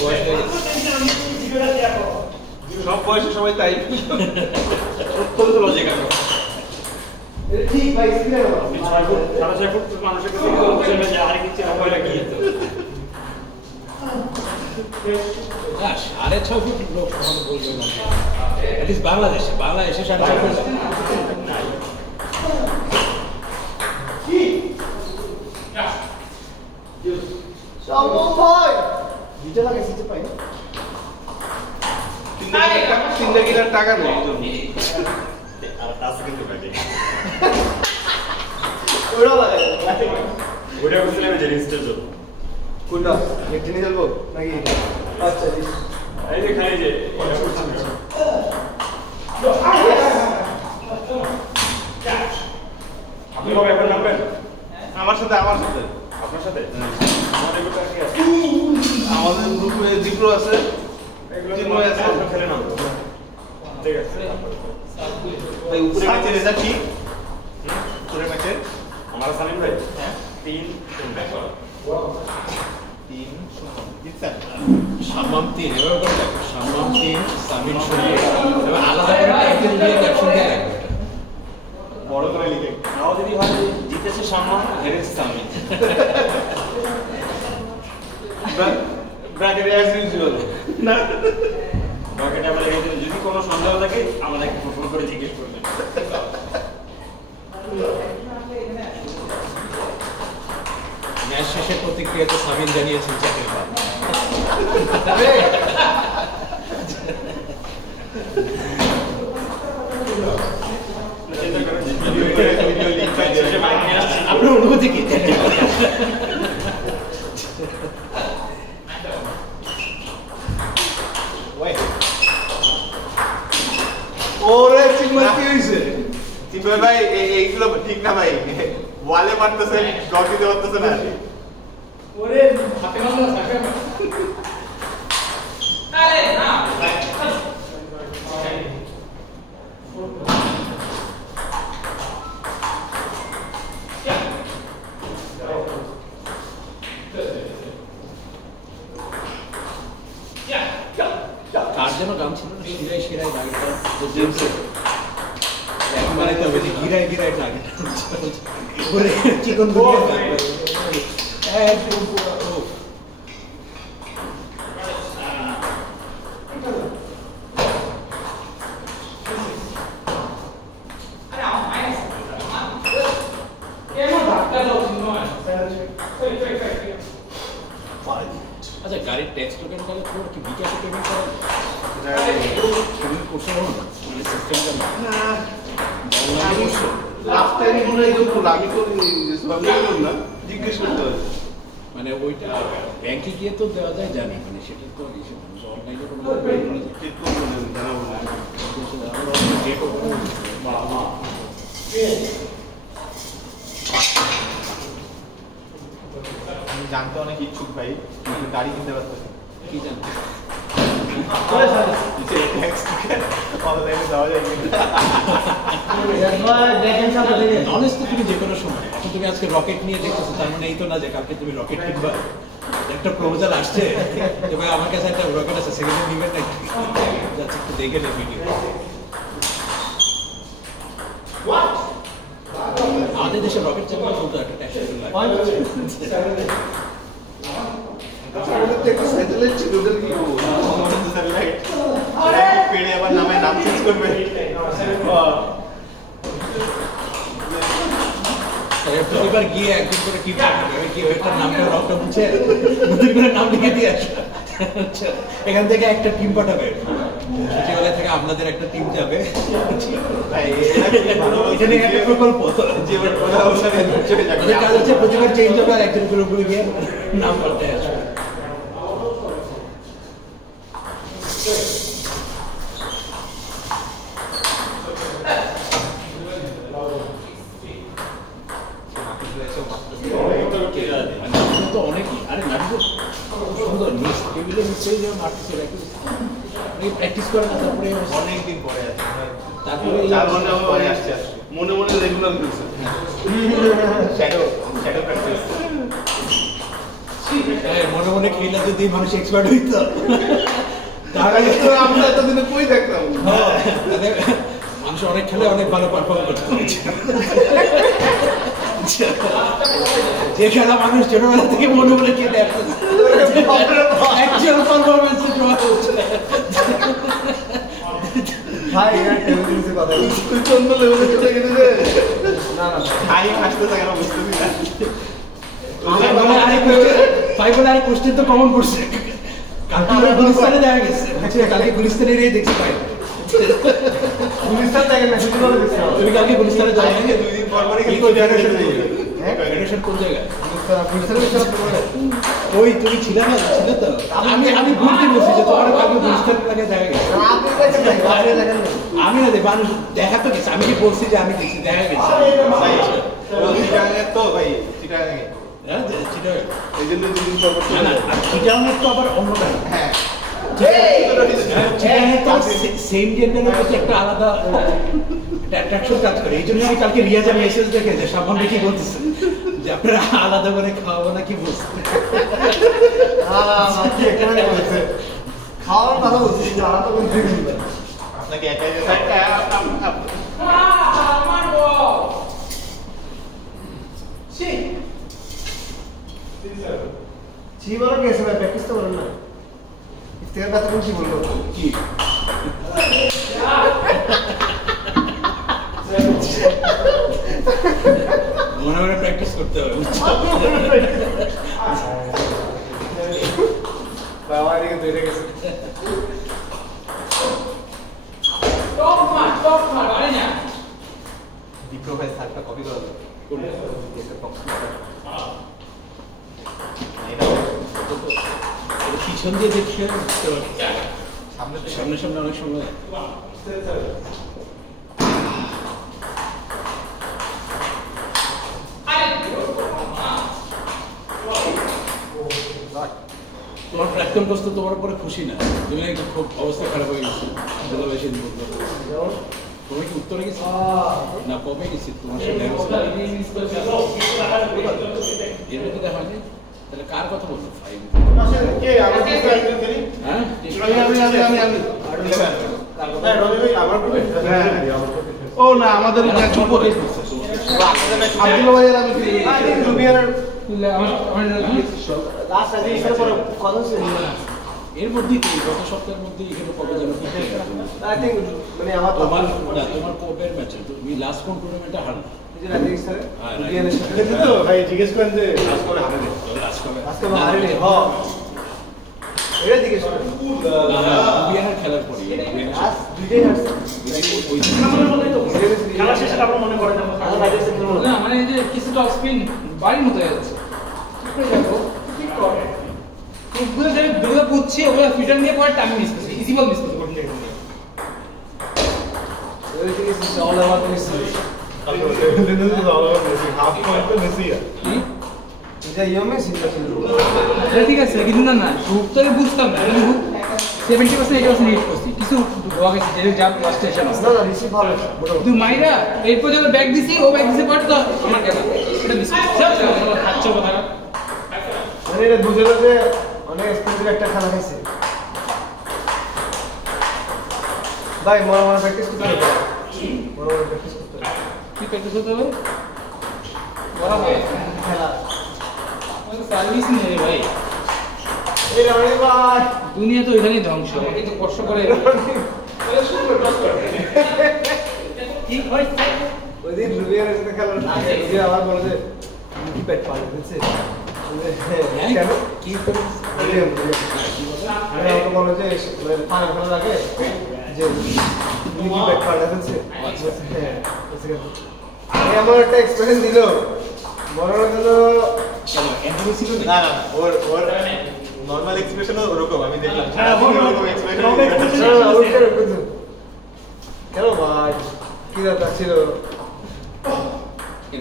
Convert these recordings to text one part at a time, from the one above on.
বয়স হয়ে গেছে সব বয়সে সবাই তাই অত্যন্ত লজিক আছে ঠিক ভাই স্ক্রিনে সারা ফুট মানুষের কাছে চলে যায় আর কিছু না ভয় লাগিয়ে তো 6.5 ফুট লোক কখনো বলবে না এটলিস্ট বাংলাদেশে 6.5 ফুট নাই কি শামম ভাই ভিডিও লাগাইছি তো পাই সিন্দাগিরার টাকা নেই আর টাচ কিন্তু বাকি ওরা লাগাই ওটা বলছিলাম যে রেজিস্টার জন্য কোনটা একটু নিয়ে যাবো নাকি আচ্ছা এই যে খাই যে এটা করছি আপনি কবে এখন নামবেন আমার সাথে আপনার সাথে আমাদের গ্রুপে কি আছে আমাদের গ্রুপে জিপ্রো আছে জিপ্রো আছে খেলে নাও ঠিক আছে ভাই উপরে ম্যাচে রেজাল্ট কি উপরে ম্যাচে আমার সালিম ভাই হ্যাঁ 3 জিতছেন শাম্মাম 3 এভাবে করে দেখো শাম্মাম 3 সামিন শরীফ এবং আলাদা করে টাইটেল দিয়ে ক্যাপশন দিয়ে রাখবে বড় করে লিখে নাও যদি হয় জিতেছে সম্মান হেরেস সামিন ব্র্যাকেটে অ্যাজ ইউজুয়াল না ব্র্যাকেটে আমরা লিখে দিই যদি কোনো সন্দেহ থাকে আমাদেরকে ফোন করে জিজ্ঞেস করবেন ম্যাচ শেষের প্রতিক্রিয়াতে সামিন জানিয়েছেন চাকরির বাদ আপনার অনুভূতি কি ওরে চিন্ময় কি হইছে চিন্ময় ভাই এইগুলো ঠিক না ভাই ওয়ালে মারতেছে ডট দিতে পারতেছে না ওরে হাতে মারলো সাথে আরে না কার যেন গান ছিল না শিরাই দাগটা জেমসের এখন বানাইতে হবে যে গিরাই দাগটা ওরে চিকন একদম পুরো আচ্ছা গাড়ির ট্যাক্স টোকেন তাহলে তোর কি বিকাশে পেমেন্ট করা পেমেন্ট করছে না মানে সিস্টেমটা না লাস্ট টাইম মনে হয় যখন আমি করিনি না জিজ্ঞেস করতে হবে মানে ওইটা ব্যাংকে গিয়ে তো দেওয়া যায় জানি মানে সেটা তো অনলাইনে কোনো ঠিক করবো না জানাবো না আমি জানতে অনেক ইচ্ছুক ভাই কিন্তু গাড়ি কিনতে পারতেছি কি জানি অনলাইনে দেওয়া যায় নলেজ তো তুমি যে কোনো সময় এখন তুমি আজকে রকেট নিয়ে দেখতেছো তার মানে এই তো না যে কালকে তুমি রকেট কিনবা একটা প্রপোজাল আসছে যে ভাই আমার কাছে একটা রকেট আছে সেকেন্ড হ্যান্ড নিবেন নাকি যাচ্ছে একটু দেখে নে ভিডিও আমাদের দেশে রকেট চালানো বলতো একটা ট্যাক্স স্যাটেলাইট ছিল ওদের কি স্যাটেলাইট পেড়ে আবার নাম চেঞ্জ করবে প্রতিবার গিয়ে একদিন করে টিম পাঠাবে কি ওইটার নামটা রকটা মুছে নতুন করে নাম লিখে দিয়ে আসবে এখান থেকে একটা টিম পাঠাবে সচিবালয় থেকে আপনাদের একটা টিম যাবে এখানে একটা প্রকল্প ওদের কাজ হচ্ছে প্রতিবার চেঞ্জ হবে আর একজন করে উপরে গিয়ে নাম পাল্টে আসবে তো অনেকই আরে নাটক সুন্দর নিচ টেবিলে নিশ্চয়ই যে মারতেছে প্র্যাকটিস করে না তারপরে অনেকদিন পরে আছে তারপরে 4 ঘন্টা পরে আসছে মনে মনে রেগুলার করছে শ্যাডো প্র্যাকটিস মনে মনে খেলে যদি মানুষ এক্সপার্ট হইতো তাহলে আমরা এতদিনে কই দেখতাম। মানুষ অনেক খেলে অনেক ভালো পারফর্ম করতে হয়েছে। যে খেলা মানুষ ছোটবেলা থেকে মনে মনে খেলে অ্যাকচুয়াল পারফরমেন্সে ড্র হচ্ছে। ভাই এটা টেলিভিশনে কথা চন্দ্র লেভেলে চলে গেছে। না না খাই হাসতে থাকে না বুঝতেছি না। ফাইবল আর কোশ্চেন তো কমন পড়ছে। কালকে গুলিস্তানে দেখা গেছে, কালকে গুলিস্তানে দেখছি ভাই। গুলিস্তান থেকে মেসেজ করে দিছে। তুমি কালকে গুলিস্তানে যাও না? 2 দিন পর পরই কি কই জেনারেশন জেনারেশন কোন জায়গায়? ওই তুমি ছিল না, ছিল তো? আমি ভুলতে বলছি যে তোমার কালকে গুলিস্তান লাগে দেখা গেছে। আপনি কইছেন ভাই বাইরে দেখেন না। আমি না মানুষ দেখা তো গেছে, আমি কি বলছি যে আমি দেখছি দেখা গেছে। ভাই চিটাগাঙের তো ভাই চিটাগাঙে। হ্যাঁ চিটাগাং। এই জন্য 2 দিন পর পর না না, আর চিটাগাংয়ের তো আবার অন্যটা। হ্যাঁ চিটাগাংয়ে তো সেম জেন্ডারের প্রতি একটা আলাদা অ্যাট্রাকশন কাজ করে। এই জন্য আমি কালকে রিয়াজের মেসেজ দেখে যে সামনে কি বলতেছে যে আপনারা আলাদা করে খাওয়াবো না কি বলছে। কি এখানে বলছে খাওয়ার কথা বলছি যে আলাদা করে দিবেন আপনাকে একাই যে থাকতে আমার বল সি ছি বলা গেছে ভাই প্র্যাকটিস তো করেন না ইফতেখার কথা কোন ছি বললো কি মনে মনে প্র্যাকটিস করতে হবে। বাবা এদিকে ধরে গেছে টপ মার আরে না বিপ্লব ভাই স্যারটা কপি করে দাও। পিছন দিয়ে দেখে সামনে সামনে সামনে অনেক সময় তোমার প্রাক্তন কোচ তো তোমার উপরে খুশি না, তুমি নাকি খুব অবস্থা খারাপ হয়ে গেছে। বেশি দিন তুমি কি উত্তরে গেছো না কবে গেছি তোমার সাথে এর মধ্যে দেখা হয়নি? তাহলে কার কথা বলছো? কে আমার কিছু একদিন করি হ্যাঁ ও না আমাদের চুপ করে আব্দুল্লাহ ভাইয়ের আমি রুবিয়ার লাস্ট আজ এর পরে কথা ছিল এর মধ্যেই তো গত সপ্তাহের মধ্যেই এখানে কবে যেন আই থিং মানে আমার তোমার না তোমার কবের ম্যাচে তুমি লাস্ট কোন টুর্নামেন্টে হারলে? যে রাজীব স্যার হ্যাঁ, রুবিয়ারের সাথে কিন্তু তো ভাই জিজ্ঞেস করেন যে লাস্ট করে হারে লাস্ট কবে? আজকে হারিনি হ্যাঁ এটা জিজ্ঞেস করেন বিয়ানের খেলার পরে আজ দুইটাই হারছে খেলা শেষে তারপর মনে করে যাবো রাজীব স্যার না মানে এই যে কিছুটা স্পিন বাড়ির মতো হয়ে যাচ্ছে ঠিক কর ওগুলো যে দুটো বুঝছি ওগুলো ফিটার নিয়ে পরে টাইম মিস করছে ইজি বল মিস করছে কোন জায়গায় everything is all about Messi. Half point তো মেসি এটা ইয়ো মেসি এটা ঠিক আছে কিন্তু না হুক তো আমি বুঝতাম না আমি হুক 70% 80% হিট করছি কিছু গোয়া গেছে যে যা ফার্স্ট স্টেশন আছে না না রিসিভ ভালো মোটামুটি কিন্তু মাইরা এরপর যখন ব্যাক দিছি ও ব্যাক দিছে পরে তো আমার গেল এটা মিস করছে খাচ্ছ কথা মানে এটা বুঝে গেল যে অনেক এক্সপেন্সিভ একটা খেলা খাইছে ভাই মনে প্র্যাকটিস করতে হবে মনে প্র্যাকটিস করতে হবে কি প্র্যাকটিস করতে হবে বড় ভাই খেলা সার্ভিস নেই ভাই এই রানি ভাই দুনিয়া তো এখানেই ধ্বংস এই তো কষ্ট করে কি হইছে ওই দিন রুবিয়ারের সাথে খেলার আগে রুবিয়া আবার বলে যে কি ব্যাট পারে বুঝছে কেন কি করে রুবিয়া আমি আমাকে বলে যে ফাইনাল খেলার আগে যে কি ব্যাট পারে বুঝছে হ্যাঁ আমি আমার একটা এক্সপেরিয়েন্স দিল বড় গেল এন্ট্রি ছিল না না ওর নরমাল এক্সপ্রেশনও ওরকম আমি দেখলাম হ্যাঁ, ওরকম এক্সপ্রেশন কেন ভাই কি দরকার ছিল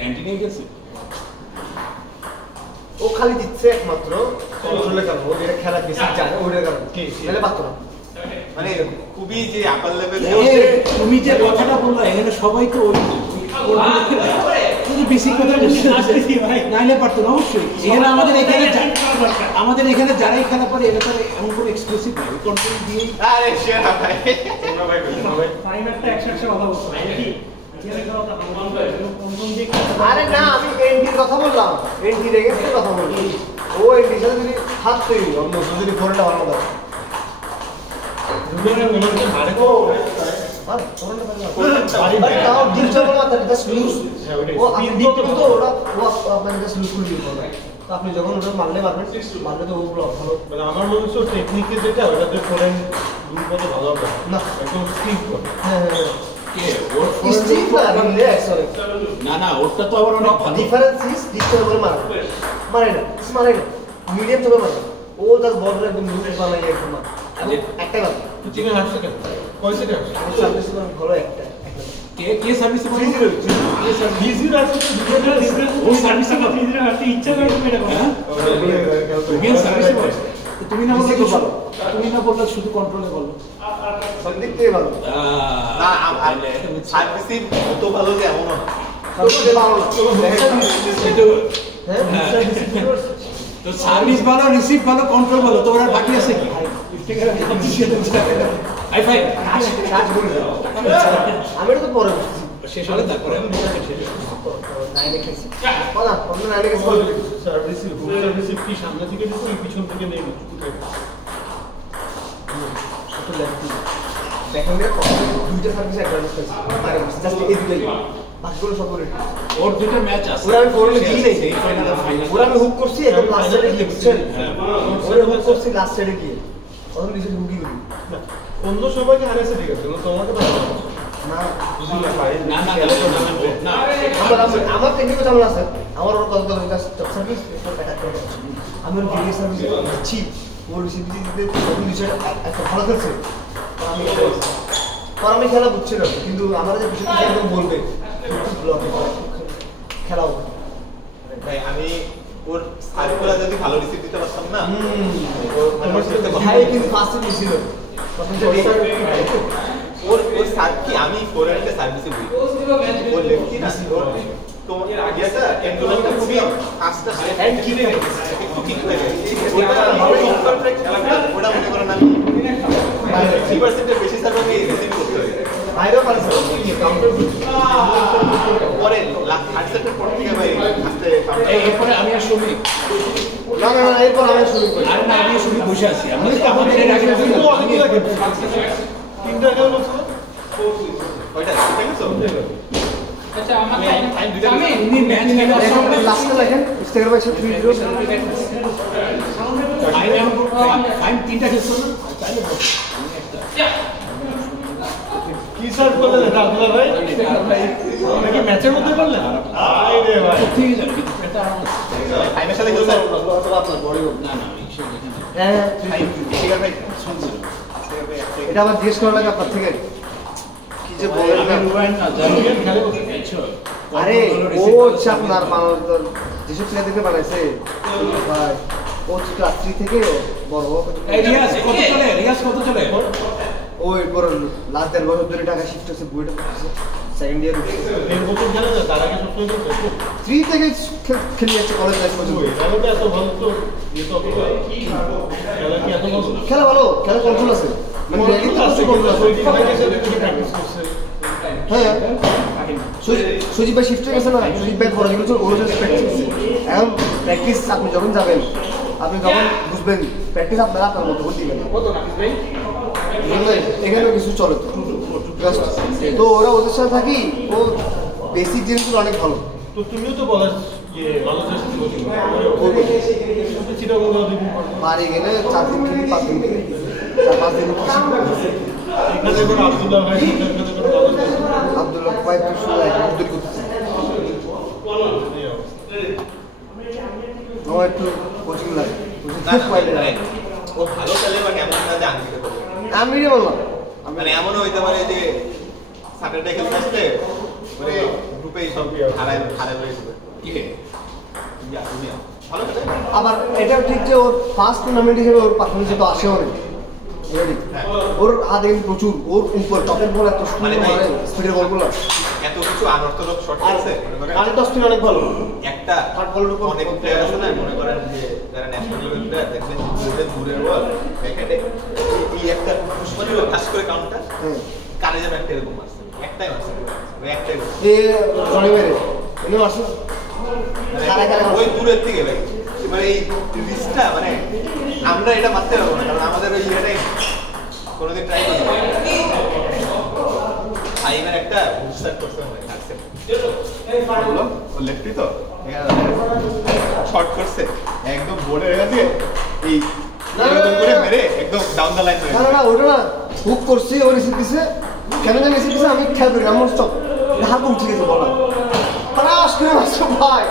অ্যান্টি নিয়ে গেছে ও খালি দিচ্ছে একমাত্র কন্ট্রোলের কারণে ও যেটা খেলা বেশি জানে ওটার কারণে নাহলে পারতো না মানে খুবই যে আপার লেভেল তুমি যে কথাটা বললা এখানে সবাই তো ওই বেসিক কথা বলছি নাইলে পারতো না অবশ্যই। এখানে আমাদের এখানে যারাই খেলা পারে এরা তো এমন কোনো এক্সক্লুসিভ নাই, কন্ট্রোল দিয়ে আরে শেয়ার ভাই আরে না, আমি এনটির কথা বললাম, এনটি রেগের কথা বললাম। ও এনটির সাথে যদি হাত তৈরি অন্য যদি ফোনটা বানানো যায় আপনি যখন ওটা মারলে পারবেন, মারলে তো ওগুলো ভালো। আমার মনে হচ্ছে টেকনিকে যেটা ওটাতে ফোরেন দুই কত ভালো হবে না একদম স্টিভ করে। হ্যাঁ কে ওর স্টিভ না না ওরটা তো আবার অনেক ভালো। ডিফারেন্স ইজ ডিস্টার্ব করে মারে মারে না মিডিয়াম তবে মারে। ও তার বলটা একদম লুজ বানাই একদম একটাই বাদ। চিকেন হাফ সেকেন্ড কয় সেকেন্ড আমার সার্ভিস ভালো একটা কে সার্ভিস করে ইজির আছে ও সার্ভিস করে ইচ্ছা করে তুমি এটা হ্যাঁ গেম সার্ভিস করে তুমি না বললে ভালো, তুমি না বললে শুধু কন্ট্রোলে বলো সব দিক থেকে ভালো। না সার্ভিসিং কত ভালো যে এমন না সবচেয়ে ভালো তো সার্ভিস ভালো, রিসিভ ভালো, কন্ট্রোল ভালো, তো ওরা বাকি আছে কি? হাই ফাই আমি তো পরে শেষ হলে তারপরে সার্ভিসিং কি সামনে থেকে দিচ্ছি পিছন থেকে নেই দেখেন দুইটা সার্ভিস জাস্ট এই দুটাই বাকিগুলো সব করে ওর দুটো ম্যাচ আছে ওরা আমি ফোরে দিই নাই এই ফাইনাল ফাইনাল ওরা আমি হুক করছি একদম লাস্ট সাইডে গিয়ে বুঝছেন ওরা হুক করছি লাস্ট সাইডে গিয়ে ওরা নিচে হুকি করি অন্য সবাইকে হারিয়েছে ঠিক আছে তোমাকে তো না না না না আমার টেকনিক্যাল ঝামেলা আছে আমার ওর কত সার্ভিস আমি ওর ভিডিও সার্ভিস দিচ্ছি ওর রিসিপি দিতে নিচে একটা ভালো খেলছে আমি খেলা বুঝছি না কিন্তু আমার যে বিষয়টা একদম বলবে খেলাও ভাই আমি ওর সার্ভিসগুলো যদি ভালো রিসিভ দিতে পারতাম না ভাই কিন্তু ফার্স্টে দিছিল ওর সার্ভ কি আমি ফোরেনকে সার্ভিসে দিই ওর লেফটি না ওর তোমার আগেটা এন্ডুলেন্টটা খুবই আস্তে আস্তে হ্যান্ড কিনে একটু কিক থাকে ওটা ভালো ইনপারফেক্ট ওটা মনে করেন আমি 3% এর বেশি সার্ভ আমি রিসিভ করতে হয় বাইরেও পারে কাউন্টার পরে লাস্ট 30 সেকেন্ড পর থেকে ভাই আস্তে এরপরে আমি আর শ্রমিক না এরপর আমি শুরু করি আর না আমি শ্রমিক বসে আছি আমাদের এর আগে তিনটা কেমন বলছো ওইটা ঠিক আছে আচ্ছা আমাকে আমি উনি ম্যাচ খেলার এখন সময় লাস্টে দেখেন ইনস্টাগ্রামে এসে 3-0 ফাইন তিনটা খেলছো না তাহলে কি সার্ভ করলেন এটা আব্দুল্লাহ ভাই নাকি ম্যাচের মধ্যে করলেন আই রে ভাই ঠিক আছে কিন্তু এটা আমার ফাইনের সাথে খেলছে আপনার বড় না না হিসেবে হ্যাঁ ঠিক আছে ভাই এটা আবার জিজ্ঞেস করা লাগে আপনার থেকে কি যে বলেন না আরে ও হচ্ছে আপনার যেসব প্লেয়ারদেরকে বানাইছে ভাই ও ক্লাস 3 থেকে বড় রিয়াজ কত চলে ওই বড় লাস্ট 1.5 বছর ধরে ঢাকা শিফট হচ্ছে বুয়েটে সেকেন্ড ইয়ার এর বছর খেলে না তার আগে সবসময় খেলতো 3 থেকে খেলে যাচ্ছে কলেজ লাইফ পর্যন্ত খেলা তো এত ভালো তো ইয়ে তো খেলা কি এত ভালো খেলা ভালো খেলা কন্ট্রোল আছে মানে রেডি তো আছে কন্ট্রোল আছে প্র্যাকটিস করছে হ্যাঁ সুজিত ভাই শিফট হয়ে গেছে না সুজিত ভাই পরে গেছিল ওর জন্য প্র্যাকটিস এখন প্র্যাকটিস আপনি যখন যাবেন আপনি যখন বুঝবেন প্র্যাকটিস আপনার মতো করে দিবেন কত নাফিস ভাই এখানেও কিছু চলে তো ওরা ওদের সাথে থাকি ও বেসিক জিনিসগুলো অনেক ভালো তো তুমিও তো বলার ইয়ে ভালো চেষ্টা করছো চিটাগং বাড়ি গেলে 4 দিন খেলি 5 দিন খেলি 4-5 দিন এখানে কোনো আব্দুল্লাহ ভাই এখানে কোনো ভালো আব্দুল্লাহ ভাই তো শুরু তৈরি করতেছে আমার একটু কোচিং লাগে ও ভালো খেলে বা কেমন না জানি কি করবে আমি বললাম মানে এমনও হইতে পারে যে স্যাটারডে খেলতে আসলে মানে গ্রুপেই সব হারায় হয়ে যাবে কি ভালো খেলে আবার এটাও ঠিক যে ওর ফার্স্ট টুর্নামেন্ট হিসেবে ওর পারফরমেন্স তো আসে অনেক ওর হাতে কিন্তু প্রচুর ওর উপর টপের বল এত মানে স্পিডের বলগুলো এত কিছু আনঅর্থোডক্স শট আর আছে মনে করেন আরেকটা স্পিন অনেক ভালো। একটা অনেক প্লেয়ার আছে না মনে করেন যে যারা ন্যাশনাল লেভেল প্লেয়ার দেখবেন দূরের বল ব্যাকহ্যান্ডে এই একটা পুশ করে পাস করে কাউন্টার কারে যেন একটা এরকম মারছে একটাই মারছে ওই একটাই এ জনি মেরে এনে মারছে ওই দূরের থেকে ভাই মানে এই রিস্কটা মানে আমরা এটা মারতে পারবো না কারণ আমাদের ওই ইয়েটাই কোনোদিন ট্রাই করি আইমের একটা বুস্টার করতে হবে থাকছে বললো ও লেফটি তো শর্ট করছে একদম বোর্ডে রেখে দিয়ে এই এরকম করে মেরে একদম ডাউন দ্য লাইন না না না ওটা না হুক করছি ও রিসিভ দিছে কেন জানি রিসিভ দিছে আমি খেয়াল করি আমার স্টপ হাত উঠে গেছে বলা পারাস করে মারছো ভাই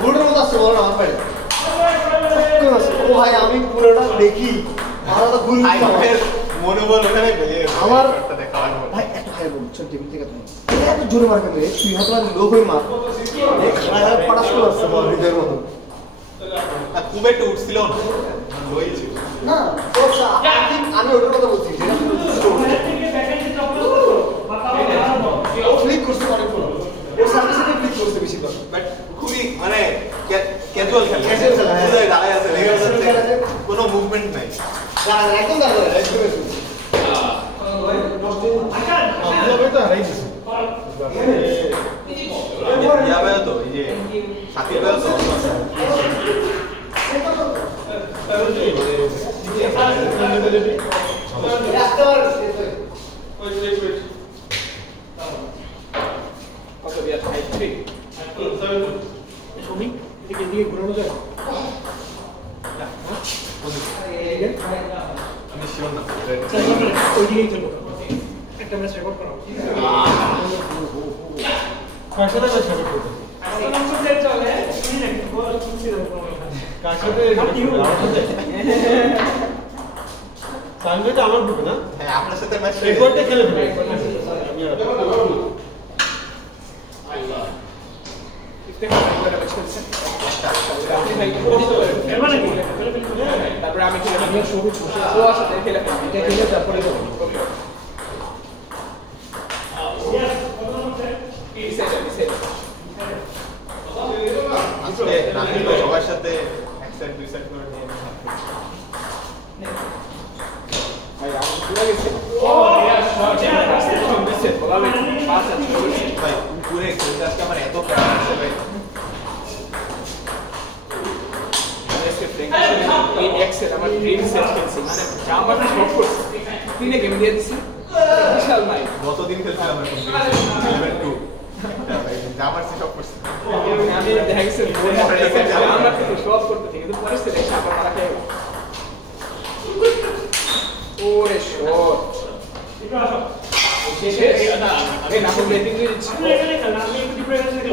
বোর্ডের মতো আসছে বলা আমার পায়ে ও ভাই আমি পুরোটা দেখি আমার তো ভুল আইমের মনোবল ওখানে আমার দেখা হয় ভাই একটা ভাই বলছো টেবিল থেকে তুমি এত জোরে মার কেন তুই হাত লাগা লোক হয়ে মার এই খাড়া পারাস করে আসছে বল হৃদয়ের মতো আর খুব একটা উঠছিল না লইছিল না ও আমি ওটার কথা বলছি যেটা ও ফ্লিক করছে অনেক বড় ও সাথে সাথে ফ্লিক করছে বেশি করে বাট খুবই মানে ক্যাজুয়াল খেলা Casual খেলা, হ্যাঁ। দাঁড়ায় আছে লেগে Casual খেলা আছে। যাচ্ছে কোনো মুভমেন্ট নাই একদম দাঁড়ায় একদম আব্দুল্লাহ ভাই তো হারাই দিছে যাবে তো এই যে সাথী ভাই তো কত বিয়ার 53 সমী এদিকে দিয়ে ঘোরানো যায় আমি শিওর না ওই দিকেই চলবো একটা ম্যাচ রেকর্ড করা কার সাথে ম্যাচ রেকর্ড করতে কার সাথে সানডেটা আমার গ্রুপে না হ্যাঁ আপনার সাথে ম্যাচ রেকর্ডটা খেলে দেবে তারপরে আমি খেলে আমি শুরু ও আসলে খেলে এটা খেলে তারপরে আজকে আমি তো সবার সাথে এক সাইড দুই সাইড করে নিয়ে ভাই আমার পুরো গেছে ভাই পুরো খেলতে আজকে আমার এত প্যারা আছে ভাই এই এক্সেল আমার ড্রিম সেট খেলছি মানে জাম্পার শট করছে তিনে গেম দিয়ে দিছি বিশাল নাই গতদিন খেলছিলাম এরকম 11-2 জামার সে সব করছে আমি দেখা গেছে আমরা কিন্তু সব করতে ঠিক কিন্তু পরে সেটা সাপা মারা খেয়ে ওরে শট শেষে এই না আমি ব্যাটিং করে দিচ্ছি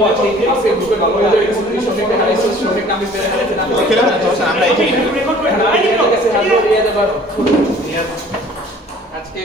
ও ঠিক আছে গ্রুপে ভালো হয়ে যাবে সঠিক হারাইছে সঠিক নামে পেরে হারাইছে না খেলা না তো আমরা এই রেকর্ড করে হারাই গেছে হারিয়ে দেবার আজকে